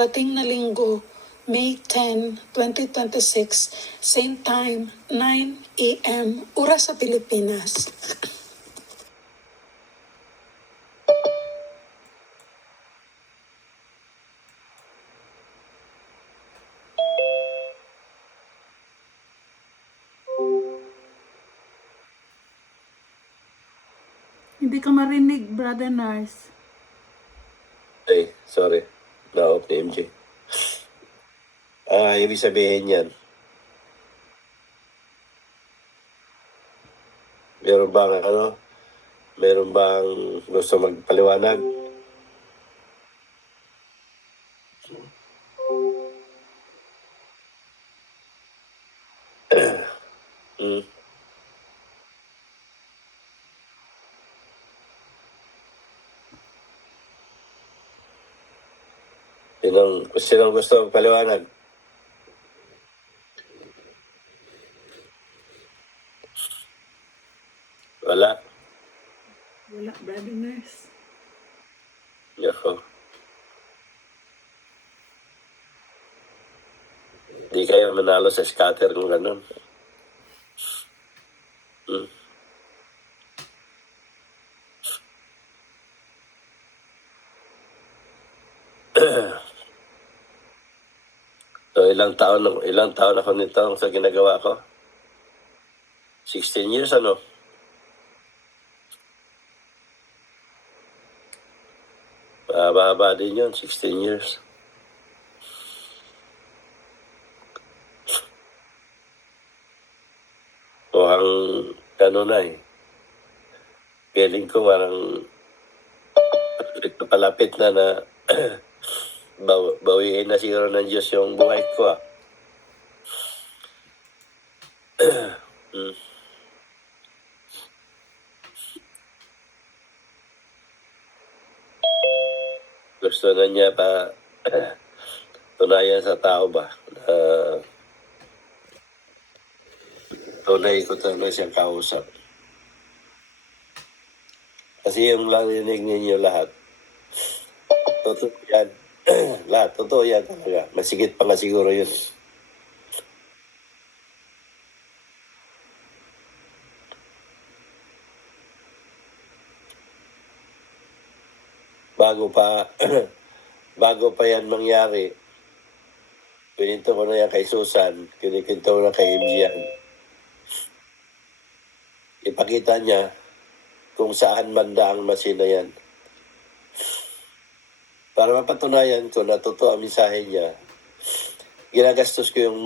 Dating na linggo, May 10, 2026, same time, 9 a.m., oras sa Pilipinas. Hindi ka marinig, Brother Nars. Ay, sorry. Na-off ni MJ. Ibig sabihin yan. Meron bang gusto magpaliwanag? hmm. Sinong gusto magpaliwanag? Wala. Wala, Brother Nars. Yoko. Di kayo manalo sa scatter kung ganun. So, ilang taon ako nito sa ginagawa ko? 16 years, ano? Mahaba din yun, 16 years. Mukhang ano na eh. Feeling ko parang palapit na bawiin na siguro ng Diyos yung buhay ko. Gusto na niya pa tunayan sa tao ba na tunay ko talaga siyang kausap. Kasi yung narinig ninyo lahat, totoo yan. Lahat, totoo yan talaga. Masigit pa nga siguro yun. Bago pa yan mangyari, kininto ko na yan kay Susan, kinikinto ko na kay MJ yan. Ipakita niya kung saan banda ang masina yan. Para mapatunayan ko na totoo ang mensahe niya, ginagastos ko yung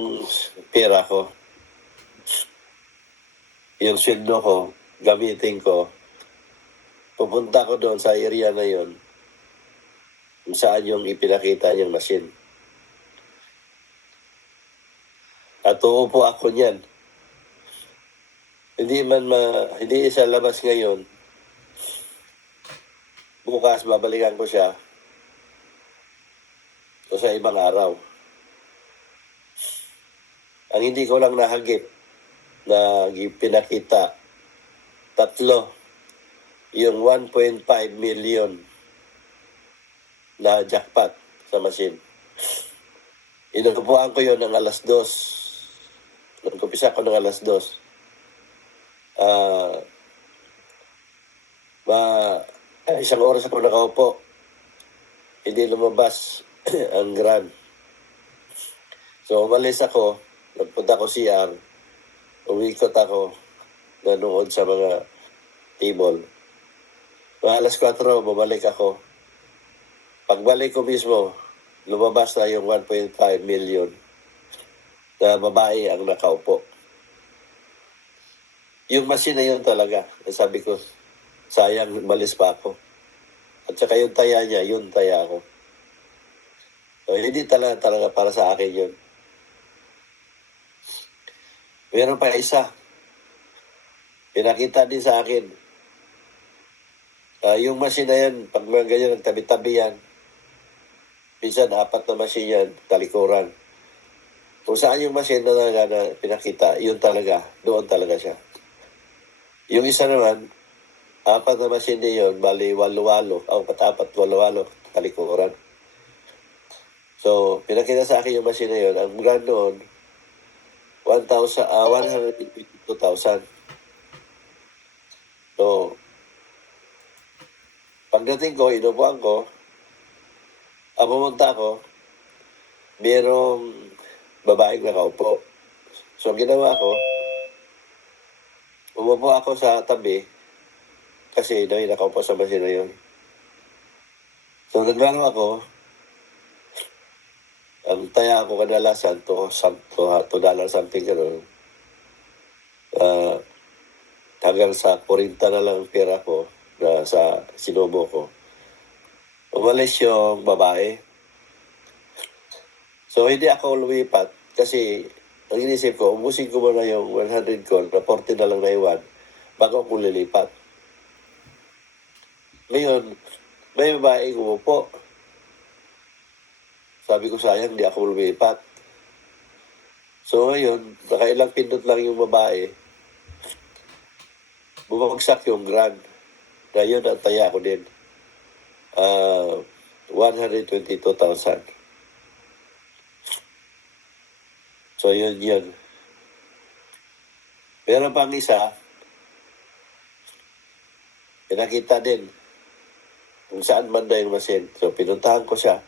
pera ko. Yung sweldo ko, gamitin ko. Pupunta ko doon sa area na yon kung saan yung ipinakita niyang machine. At uupo ako niyan. Hindi sa labas ngayon. Bukas babalikan ko siya o sa ibang araw. Ang hindi ko lang nahagip na pinakita, 3, yung 1.5 million na jackpot sa machine. Inupuan ko yun ng alas 2. Nagkumpisa ko ng alas 2. Isang oras ako nakaupo. Hindi lumabas ang grand. So, umalis ako. Nagpunta ko CR. Umikot ako. Nanood sa mga table. Alas 4, bumalik ako. Pagbalik ko mismo, lumabas na yung 1.5 million na babae ang nakaupo. Yung machine na yun talaga. Sabi ko, sayang, malis pa ako. At saka yung taya niya, yun taya ako. So, hindi talaga para sa akin yun. Meron pa isa. Pinakita din sa akin. Yung machine na yan, pag mga ganyan, nagtabi-tabi yan, minsan 4 na machine yan, talikuran. Kung saan yung machine na pinakita, yun talaga, doon talaga siya. Yung isa naman, 4 na machine din yun, bali 8-8, talikuran. So, pinakita sa akin yung machine na yun. Ang brand noon, 152,000. So, pagdating ko, inupuan ko, pumunta ako, mayroong babaeng nakaupo. So, ang ginawa ko, umupo ako sa tabi, kasi doon nakaupo sa machine na yun. So, naglaro ako, ang taya ko kadalasan to $2 something gano'n. Hanggang sa 40 na lang ang pera ko na sa sinubo ko. Umalis yung babae. So, hindi ako lumipat kasi ang inisip ko, ubusin ko muna yung 100 ko, na 40 na lang na iwan, bago ako lilipat. Ngayon, may babae umupo. Sabi ko, sayang, di ako lumipat. So ngayon, nakailang pindot lang yung babae, bumagsak yung grand. Na yun ang taya ko din. 122,000. So yun. Meron pang isa, pinakita din kung saan banda yung machine. So pinuntahan ko siya.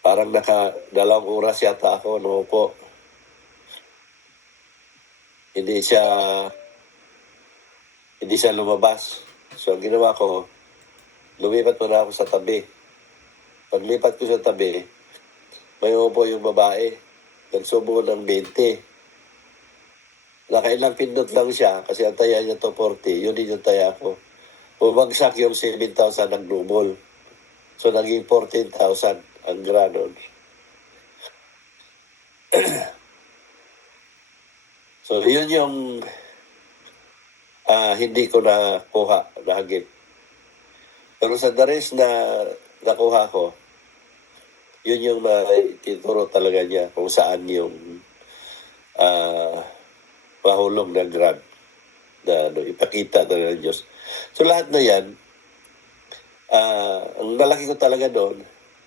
Parang dalawang oras yata ako po. Hindi siya lumabas. So ang ginawa ko, lumipat muna ako sa tabi. Paglipat ko sa tabi, may upo yung babae. Nagsubo ng 20. Nakailang pindot lang siya kasi ang taya niya to 40. Yun din yung taya ko. Bumagsak yung 7,000 ng double. So naging 14,000 ang granon. So yun yung hindi ko nakuha, nahagip. Pero sa the rest na nakuha ko, yun yung tituro talaga niya kung saan yung mahulog na grant na ipakita talaga ng Diyos. So lahat na yan, ang nalaki ko talaga doon,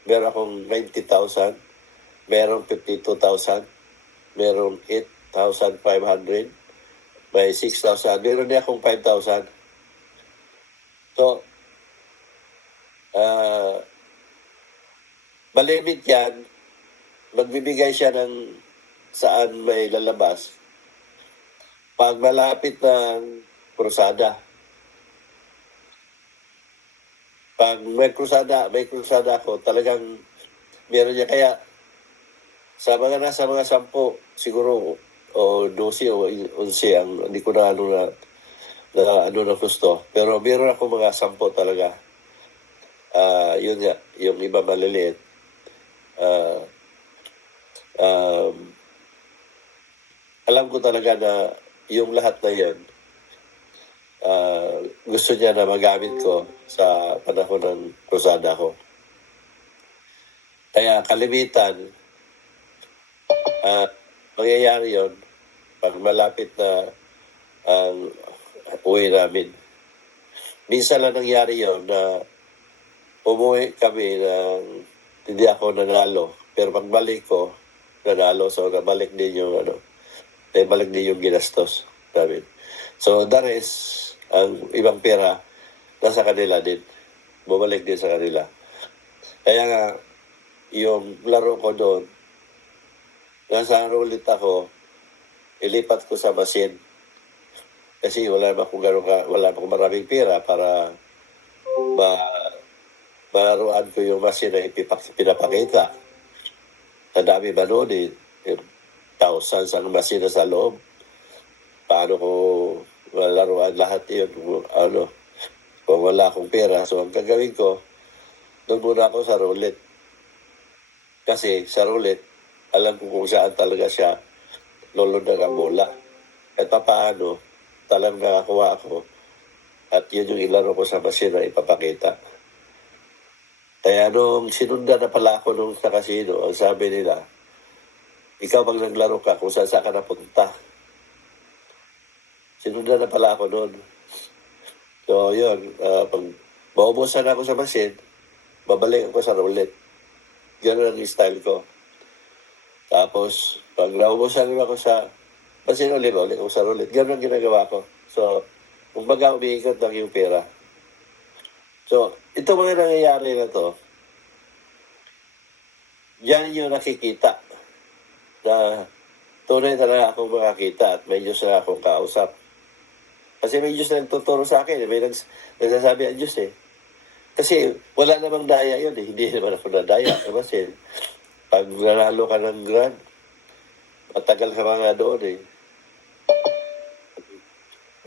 meron akong 90,000, merong 52,000, merong 8,500, may 6,000, meron din akong 5,000. So, malimit yan, magbibigay siya ng saan may lalabas. Pag malapit ng krusada, pag may krusada ako, talagang meron niya. Kaya sa mga 10 siguro o 12 o 11 ang hindi ko na na gusto. Pero meron ako mga 10 talaga. Yun nga, yung iba maliliit. Alam ko talaga na yung lahat na yun, gusto niya na magamit ko sa panahon ng krusada ko. Kaya kalimitan, mangyayari yun pag malapit na ang uwi namin. Minsan lang nangyari yun na umuwi kami ng hindi ako nanalo. Pero pagbalik ko, nanalo. So, nabalik din yung ginastos namin. So, the rest, ang ibang pera, nasa kanila din. Bumalik din sa kanila. Kaya nga, yung laro ko doon, nasa roulette ako, ilipat ko sa machine. Kasi wala akong maraming pera para maruan ko yung machine na pinapakita. Sa dami ba noon, thousands ang machine sa loob. Paano ko malaruan lahat yun? Kung wala akong pera. So, ang gagawin ko, doon muna ako sa roulette. Kasi sa roulette, alam ko kung saan talaga siya lulundag ang bola. At paano, talagang nakakuha ako. At yun yung ilaro ko sa machine na ipapakita. Kaya nung sinundan na pala ako nung sa casino, ang sabi nila, ikaw pag naglaro ka, kung saan ka napunta. Sinundan na pala ako noon. So, yun. Pag maubusan ako sa machine, babalik ako sa roulette. Ganun ang style ko. Tapos, pag naubusan ako sa machine ulit, balik ako sa roulette. Ganun ang ginagawa ko. So, kumbaga umiikot lang yung pera. So, ito mga nangyayari na to, yan yung nakikita na tunay talaga akong makakita at may Diyos na akong kausap. Kasi may Diyos na nagtuturo sa akin. May nagsasabi ang Diyos eh. Kasi wala namang daya yun eh. Hindi naman ako nadaya. Kasi pag nanalo ka ng grand, matagal ka mga doon eh.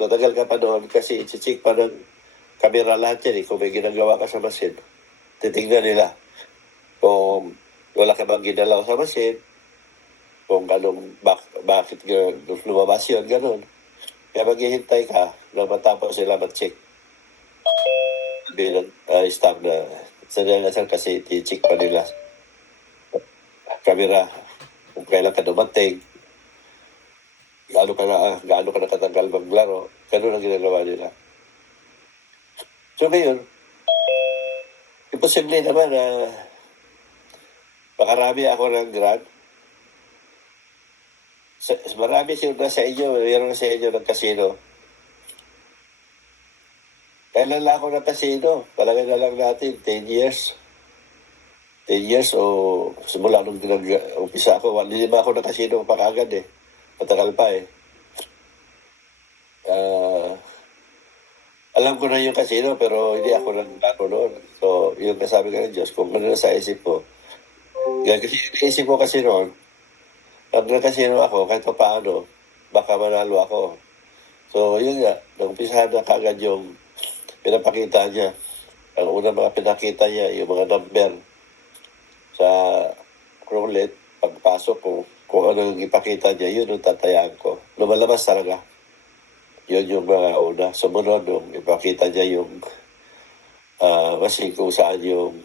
Matagal ka pa doon kasi i-check pa ng kamera lahat yan eh. Kung may ginagawa ka sa machine, titignan nila. Kung wala ka bang ginalaw sa machine, kung anong, bakit lumabas yun, ganun. Kaya maghihintay ka na matapos sila mag-check. Bilang staff na sanalasan kasi i-check pa nila kamera kung kailan ka dumating, gaano ka nakatagal maglaro, ganun ang ginagawa nila. So ngayon, imposible naman na makarami ako ng grant. Marami sila sa inyo, mayroon na sa inyo ng casino. Kailan lang ako ng casino? Palagay na lang natin, 10 years. 10 years o simula nung umpisa ako. Hindi ba ako ng casino pa kagad eh. Matagal pa eh. Alam ko na yung casino pero hindi ako nag-laro noon. So, yun nasabi ka ng Diyos, kung ano na sa isip ko. Kasi inisip ko kasi noon, pag nag-casino ako, kahit pa paano, baka manalo ako. So, yun nga, nag-umpisahan na kagad yung pinapakita niya. Ang unang mga pinakita niya, yung mga number sa roulette, pagpasok ko, kung ano yung ipakita niya, yun yung tatayaan ko. Lumalabas talaga. Yun yung mga una. Sumunod nung ipakita niya yung machine kung saan yung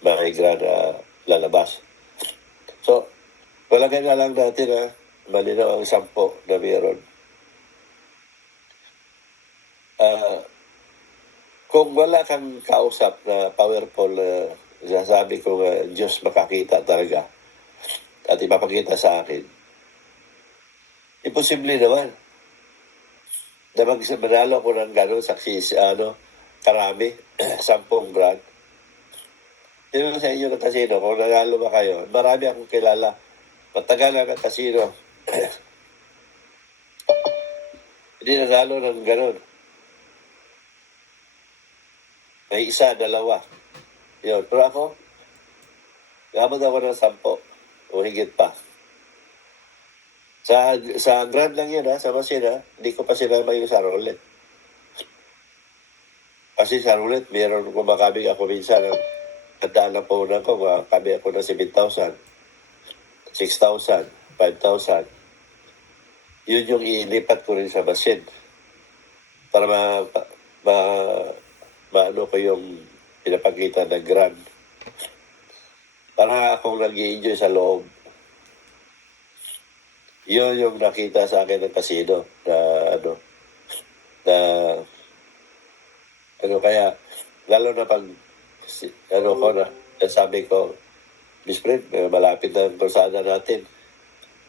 mga igra na lalabas. So, palagay na lang natin na malinaw ang 10 na meron. Kung wala kang kausap na powerful na sasabi ko Diyos makakita talaga at ipapakita sa akin, imposible naman na manalo ko ng gano'n saksis, karami, 10 grand. Sino sa inyo ng casino, kung nanalo ba kayo, marami akong kilala. Matagal na ng casino. Hindi nanalo ng gano'n. May isa, dalawa. Yun. Pero ako, gamot ako ng 10 o higit pa. Sa grand lang yun sa machine hindi ko pa sinama yung sa roulette. Kasi sa roulette, meron kumakabig ako minsan. Tandaan na po na ko, makakabi ako ng 7,000, 6,000, 5,000. Yun yung ilipat ko rin sa machine. Para maano ko yung pinapakita ng grand. Para akong nag-i-enjoy sa loob. Yun yung nakita sa akin ng casino na kaya lalo na pag sabi ko, Miss Fred, malapit na ang kursada natin.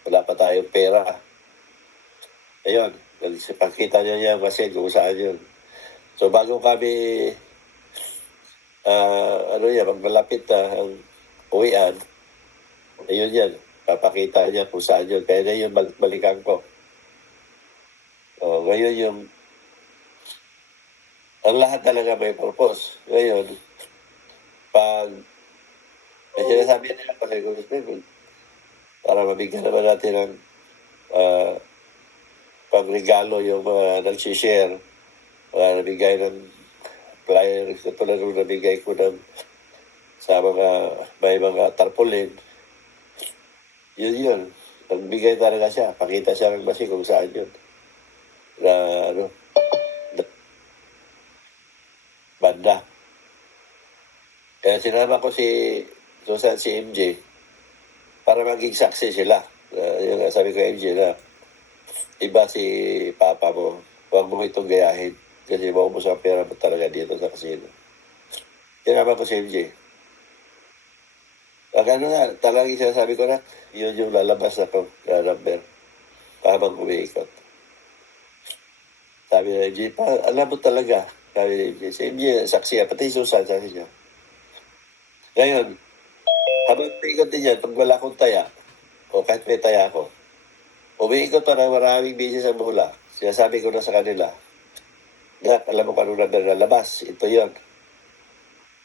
Wala pa tayong pera. Ayun, pagkita niya kasi kung saan yun. So bago kami pag malapit na ang uwian, ayun yan. Papakita niya kung saan yun. Kaya na yun, balikan ko. Ngayon yung ang lahat talaga may purpose. Ngayon, pag may sinasabi nila kasi kung para mabigyan naman natin ng pagregalo yung mga nagsishare, nabigay ng flyer, tulad nung nabigay ko sa may mga tarpaulin. Yun. Nagbigay talaga siya. Pakita siya ng masi kung saan yun. Banda. Kaya sinama ko si Susan, si MJ, para maging saksi sila. Yung sabi ko MJ na, iba si Papa mo, huwag mo itong gayahin. kasi maubos ang pera mo talaga dito sa casino. Kinama ko si MJ. Pag ano na, talagang sinasabi ko na, yun yung lalabas na number habang umiikot. Sabi na MJ, alam mo talaga, sabi ni MJ. Si MJ, saksi yan, pati Susan, saksi niya. Ngayon, habang umiikot din yan, pag wala akong taya, o kahit may taya ako, umiikot pa na maraming beses ang bola. Sinasabi ko na sa kanila, alam mo kung ano number na labas, ito yun.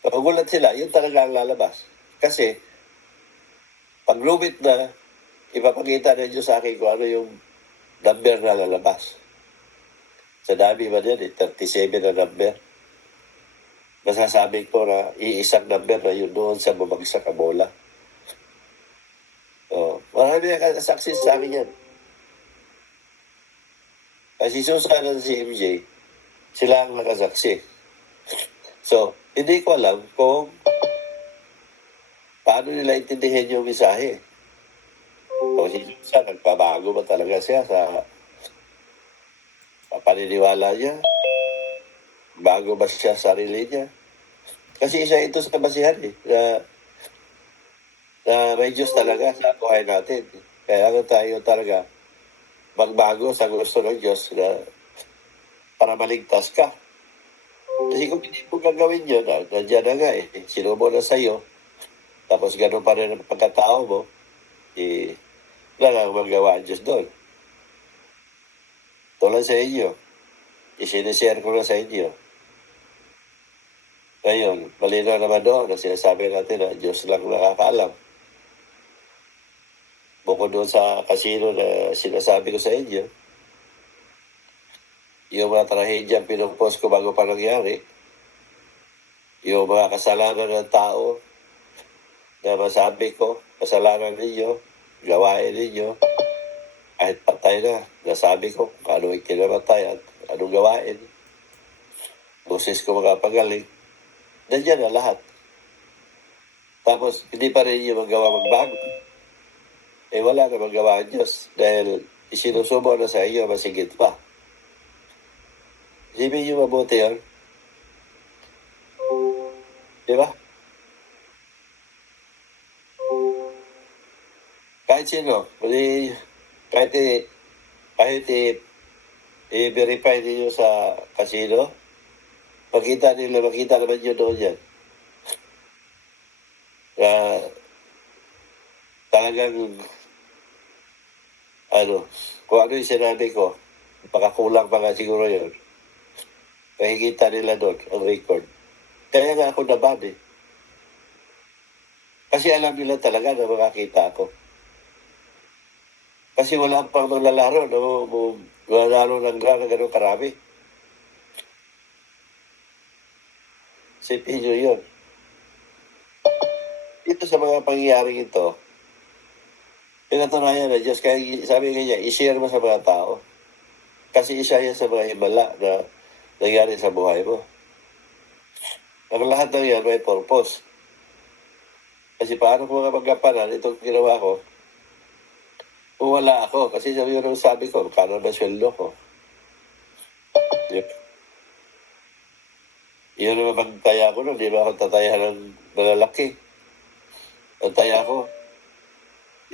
Pagulat sila, yun talaga ang lalabas. Kasi, pag lumit na, ipapakita na Diyos sa akin kung ano yung number na lalabas. Sa dami ba yan, 37 na number. Masasabi ko na iisang number na yun doon sa bumagsak ang bola. Marami na saksi sa akin yan. Kasi Susan at si MJ, sila ang nakasaksi. So, hindi ko alam kung paano nila intindihin yung mensahe. O si Susan, nagpabago ba talaga siya sa paniniwala niya? Bago ba siya sa sarili niya? Kasi isa ito sa basihan na may Diyos talaga sa buhay natin. Kaya tayo talaga magbago sa gusto ng Diyos na para maligtas ka. Kasi kung hindi mo gagawin yun, nandiyan na nga sinubo na sa'yo, tapos gano'n pa rin ang pagkatao mo, wala nga magawa ang Diyos doon. Tulad sa inyo, isinishare ko na sa inyo. Ngayon, malinaw naman doon na sinasabi natin na Diyos lang nakakaalam. Bukod doon sa casino na sinasabi ko sa inyo, yung mga trahedyang pinupost ko bago pa nangyari, yung mga kasalanan ng tao na masabi ko, kasalanan ninyo, gawain ninyo, kahit patay na, nasabi ko kung ano yung kinamatay at anong gawain. Boses ko mga pagaling, nandiyan na lahat. Tapos, hindi pa rin yung magawa magbago. Wala na magawa ang Diyos dahil isinusubo na sa iyo masigit pa. Isipin niyo mabuti yun. Di ba? Kahit sino, kahit i-verify niyo sa casino, makita naman yun doon yan. Talagang kung ano yung sinabi ko, baka kulang pa nga siguro yun. Makikita nila doon ang record. Kaya nga ako naban Kasi alam nila talaga na makakita ako. Kasi wala pang maglalaro na maglalaro ng gano'ng karami. Sipin nyo yun. Dito sa mga pangyayaring ito, pinatunayan na Diyos. Kaya sabi niya, i-share mo sa mga tao. Kasi isa yan sa mga himala na nangyari sa buhay mo. Ang lahat ng yan may purpose. Kasi paano ko mga magkapanan, itong ginawa ko, kung wala ako, kasi sabi ko, kano ba sweldo ko? Yun naman pagtaya ko nun, di ba ako tataya ng malalaki. Ang taya ko,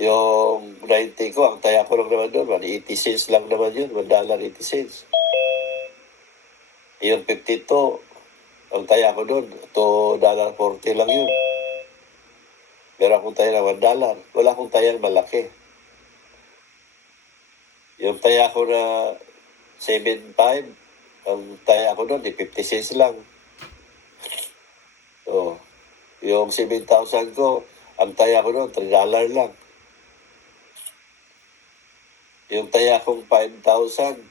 yung 90 ko, ang taya ko lang naman doon, 180 cents lang naman yun, $1.80. Yung 52, ang taya ko doon, $2.40 lang yun. Meron akong taya na $1. Wala akong taya malaki. Yung taya ko na 7.5, ang taya ko doon, 50 cents lang. So, yung 7,000 ko, ang taya ko doon, $3 lang. Yung taya kong 5,000,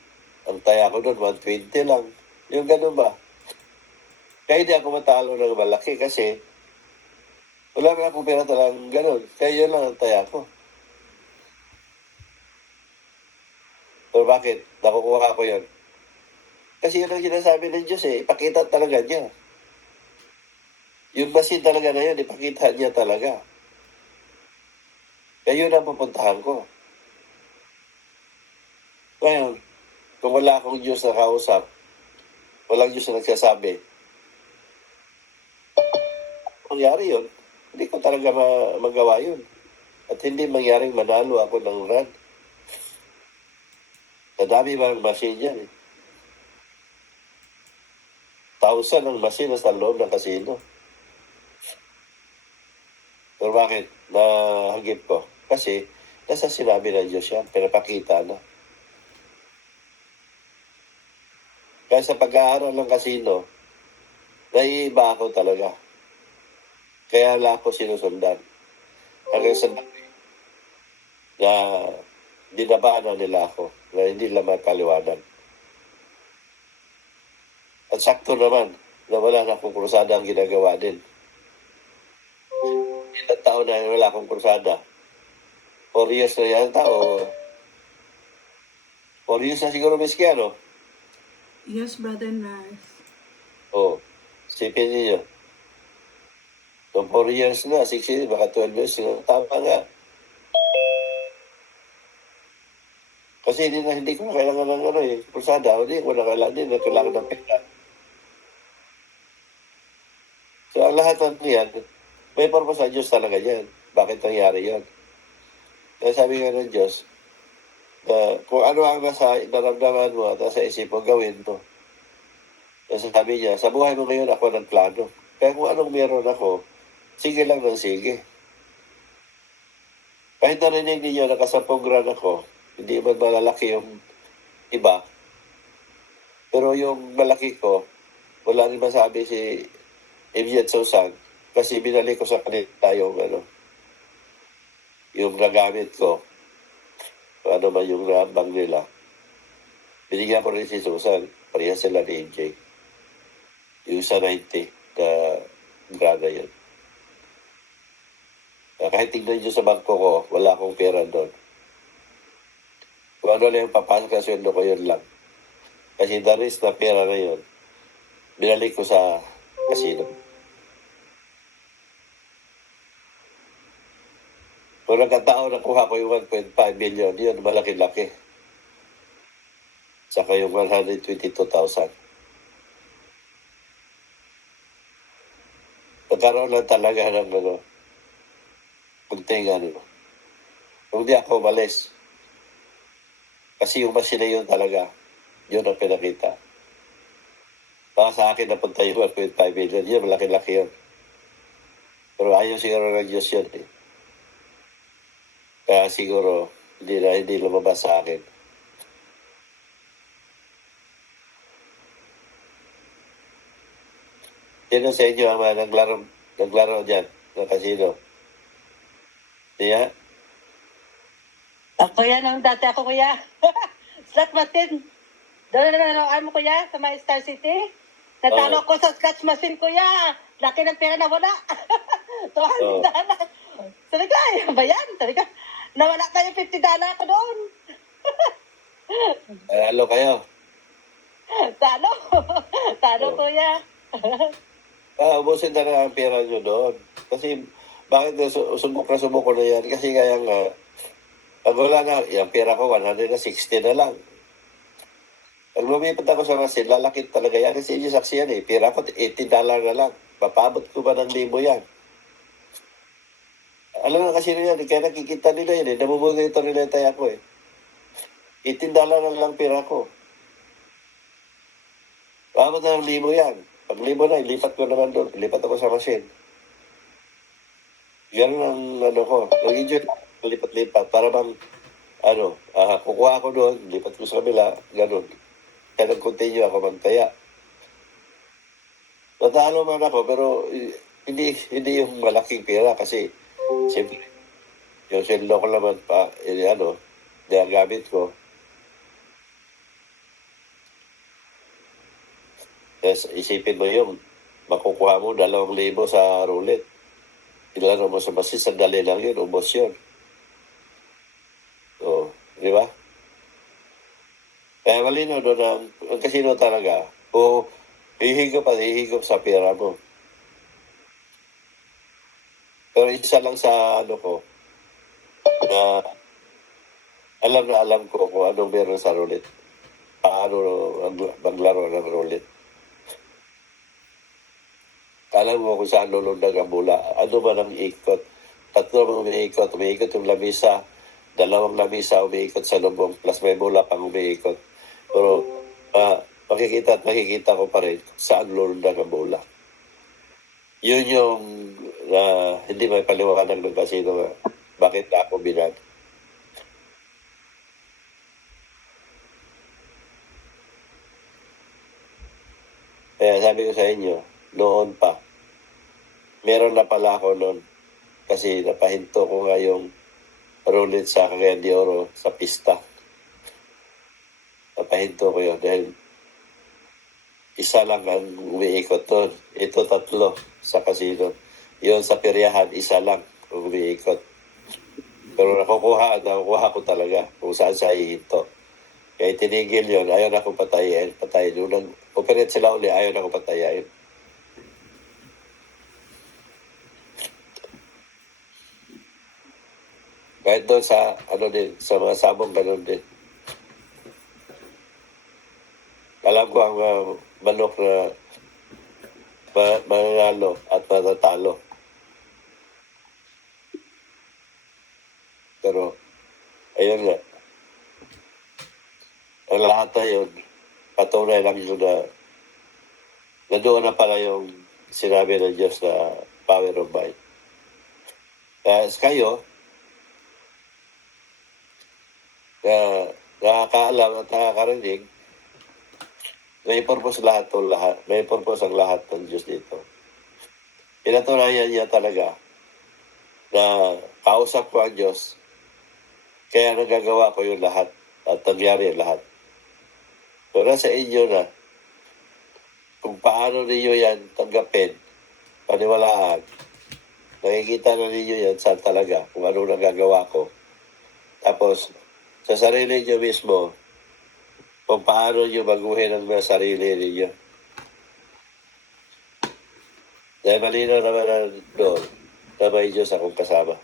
ang taya ko doon, 120 lang. Yung ganun ba? Kaya hindi ako matalo ng malaki kasi wala na akong pera talagang ganun. Kaya yun lang ang taya ko. Pero bakit? Nakukuha ko yun. Kasi yun ang sinasabi ng Diyos ipakita talaga niya. Yung machine talaga na yun, ipakita niya talaga. Kaya yun ang pupuntahan ko. Ngayon, kung wala akong Diyos na kausap, Walang Diyos na nagsasabi. Mangyari yun, hindi ko talaga magawa yun. At hindi mangyaring manalo ako ng run. Nadami ba ang machine yan eh. 1,000 ang machine sa loob ng casino. Pero bakit? Nahagip ko. Kasi, nasa sinabi ng Diyos yan, pinapakita na. Kaya sa pag-aaral ng casino, naiiba ako talaga. Kaya wala ako sinusundan. Hanggang sa na dinabaanan nila ako na hindi lang mapaliwanag. At sakto naman na wala na akong krusada ang ginagawa din. Ilang taon na wala akong krusada. 4 years na yan tao. 4 years na siguro miski ano. Yes, Brother Nars. Oh, sipin niyo. So 4 years na, 6 years, baka 12 years. Tama nga. Kasi hindi ko na kailangan ng krusada. Hindi ko na kailangan ng pera. So ang lahat ng yan, may purpose sa Diyos talaga yan. Bakit nangyari yan? Kaya sabi nga ng Diyos, kung ano ang nasa naramdaman mo at nasa isip mo, gawin mo. Kasi sabi niya, sa buhay mo ngayon ako nagplano. Kaya kung anong meron ako, sige lang ng sige. Kahit narinig ninyo na kasampung gran ako, hindi man malalaki yung iba. Pero yung malaki ko, wala rin masabi si Evian Susan kasi binalik ko sa kanila yung nagamit ko. Ano ba yung nabang nila. Binigyan ko rin si Susan. Pareha sila ni MJ. Yung sa 90 na grada yun. Kahit tignan nyo sa bangko ko, wala akong pera doon. Kung ano lang yung papasok na sweldo ko, yun lang. Kasi the rest na pera na yun, binalik ko sa casino. Kung nagkataon nakuha ko yung 1.5 million, yun, malaki-laki. Saka yung 122,000. Nagkaroon lang talaga ng kunting Kung di ako umalis. Kasi yung masina yun talaga, yun ang pinakita. Baka sa akin napunta yung 1.5 million, yun, malaki-laki yun. Pero ayaw siguro ng Diyos yun eh. Kaya siguro, hindi lumabas sa akin. Sino sa inyo ang naglaro dyan ng casino? Siya? Ako yan ang dati ako, kuya. Slot machine. Doon na nanonood mo, kuya, sa may Star City. Natalo ko sa slot machine, kuya. Laki ng pera na wala. $200. Talaga, yan ba yan? Talaga. Nawala pa yung $50 ko doon. Ano kayo? Talo. Talo, kuya. Ubusin na ang pera nyo doon. Kasi, bakit subok ko na yan? Kasi kaya nga, pag wala na, yung pera ko, 160 na lang. Pag lumipat ako sa masin, lalakit talaga yan. Kasi yung saksi yan eh. Pera ko, $80 na lang. Papabot ko ba ng 1,000 yan? Alam na kasi yan, kaya nakikita nila yan eh. Namumugay ito nila tayo ako eh. $18 na lang pera ko. Papabot na ng 1,000 yan. Pag 1,000 na, ilipat ko naman doon. Ilipat ako sa masin. Ganun ang ko. Nag-enjoy lipat-lipat para bang kukuha ako doon, lipat ko sa kabila, ganun. Kaya nag-continue ako magtaya. Natalo man ako, pero hindi yung malaking pera kasi siyempre, yung sweldo ko naman pa, gamit ko. Yes, isipin mo yung makukuha mo 2,000 sa roulette. Ilaro mo sa basis, sandali lang yun, ubos yun. So, di ba? Kaya malinaw doon ang casino talaga, o hihigop sa pera mo. Pero isa lang sa ko, na alam ko kung anong meron sa roulette. Paano maglaro ng roulette. Alam mo kung saan lulundag ang bola. Ano man ang ikot. Tatlo ang umiikot. Umiikot yung lamisa. Dalawang lamisa umiikot sa lubong. Plus may bola pang umiikot. Pero makikita at makikita ko pa rin kung saan lulundag ang bola. Yun yung hindi may paliwanag ng kasino nga bakit ako binag. Kaya sabi ko sa inyo, noon pa, meron na pala ako noon kasi napahinto ko nga yung roulette sa Cagayan de Oro sa pista. Napahinto ko yun dahil isa lang ang umiikot doon. Ito tatlo sa casino. Yun sa peryahan, isa lang ang umiikot. Pero nakukuha ko talaga kung saan siya hihinto. Kaya tinigil yun, ayaw na akong patayin. Nung nag-operate sila uli, ayaw na akong patayin. Kahit doon sa, sa mga sabong ganun din. Alam ko ang manok na mananalo at matatalo. Pero, ayun nga. Ang lahat na yun, patunay lang yun na doon na pala yung sinabi ng Diyos na power of mind. Kayo, na nakakaalam at nakakarinig, may purpose lahat. May purpose ang lahat ng Diyos dito. Pinatunayan niya talaga na kausap ko ang Diyos, kaya nagagawa ko yung lahat at nangyari ang lahat. So, nasa inyo na kung paano ninyo yan tanggapin, paniwalaan. Nakikita na ninyo yan saan talaga kung ano nagagawa ko. Tapos, sa sarili niyo mismo, kung paano niyo baguhin ang mga sarili ninyo. Dahil malinaw naman na doon na may Diyos akong kasama.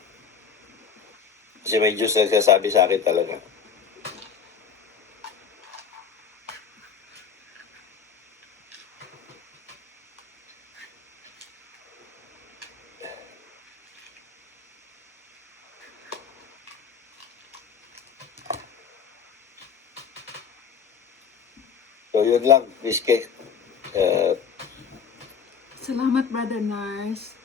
Kasi may Diyos na nagsasabi sa akin talaga. So, yun lang, Miss Kay. Salamat, Brother Nars.